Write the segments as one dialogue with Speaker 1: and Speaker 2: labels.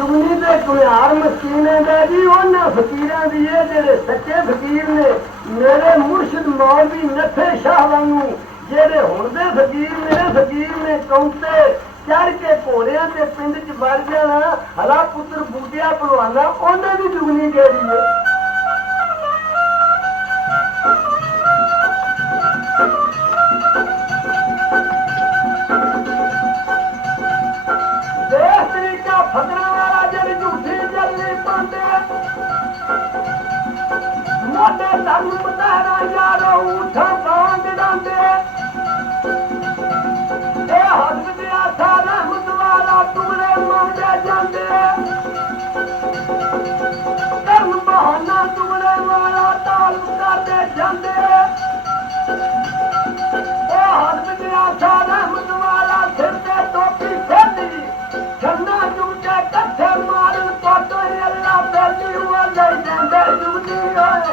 Speaker 1: ਜੁਗਨੀ ਤੇ ਕੁਲਿਆਰ ਮਸਕੀਨੇ ਦਾ ਜੀ, ਉਹਨਾਂ ਫਕੀਰਾਂ ਦੀ ਇਹ ਜਿਹੜੇ ਸੱਚੇ ਫਕੀਰ ਨੇ, ਮੇਰੇ ਮੁਰਸ਼ਿਦ ਮੌਲਵੀ ਨੱਥੇ ਸ਼ਾਹ ਵਾਂਗੂ, ਜਿਹੜੇ ਹੁਣ ਦੇ ਫਕੀਰ ਨੇ ਫਕੀਰ ਨੇ ਕੌਂਤੇ ਚੜ ਕੇ ਘੋੜਿਆਂ ਤੇ ਪਿੰਡ ਚ ਵੜ ਜਾਣਾ, ਹਲਾ ਪੁੱਤਰ ਬੂਟਿਆ ਭਲਵਾਨਾ, ਉਹਨਾਂ ਦੀ ਦੁਗਨੀ ਕਿਹੜੀ ਹੈ। ਫਤਰਾ ਤਰੀਕਾ ਫਕਰਾਂ ਝੂਠੀ ਜਲਦੀ ਪਾਉਂਦੇ। ਮੋਢੇ ਧਰਮ ਬਤਾਰਾ ਯਾਰੋ ਉਠਾ ਬਾਂਗ ਡਾਂਦੇ ਇਹ ਹੱਥ ਦੇ ਆਥਾ ਰਹਿਮਤ ਵਾਲਾ ਟੁਕੜੇ ਮੰਗੇ ਜਾਂਦੇ। ਕਰਮ ਬਹਾਨਾ ਟੁਕੜੇ ਵਾਲਾ ਤਾਲ ਕਰਦੇ ਜਾਂਦੇ।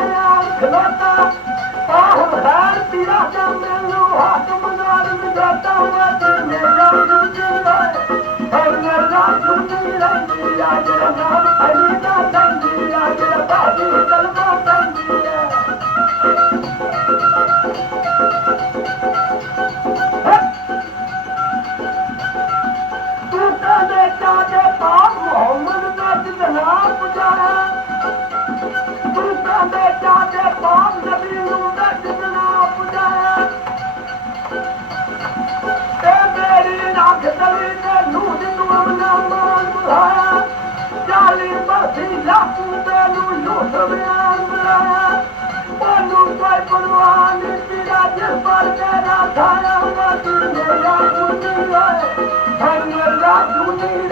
Speaker 1: I'm آهو خار تي ਤੂੰ ਕਦੇ ਚਾਹੇ ਪਾਕ ਨਬੀ ਨੂੰ ਦਾ ਜਿੰਨਾ ਪੁਜਾਰਾ ਤੇ ਮੇਰੀ ਰੱਖ ਤਲੀ ਤੇ ਨੂਰ ਦੀ ਤੂੰ ਮਾਨ ਬੁਲਾਇਆ। ਚਾਲੀ ਬਰਸੀ ਲਾਪੂ ਤੇ ਨੂੰ ਯੂਸਫ ਆਨ ਬੁਲਾਇਆ ਉਹਨੂੰ ਕੋਈ ਪਰਵਾਹ ਨਹੀਂ ਪੀੜਾ ਜਿਸ ਪਰ ਤੇਰਾ ਥਾਇਆ ਵਾ ਮੇਰਾ ਜੁਨੀ ਹੋਏ ਹਰ ਮੇਰਾ ਜੁਨੀ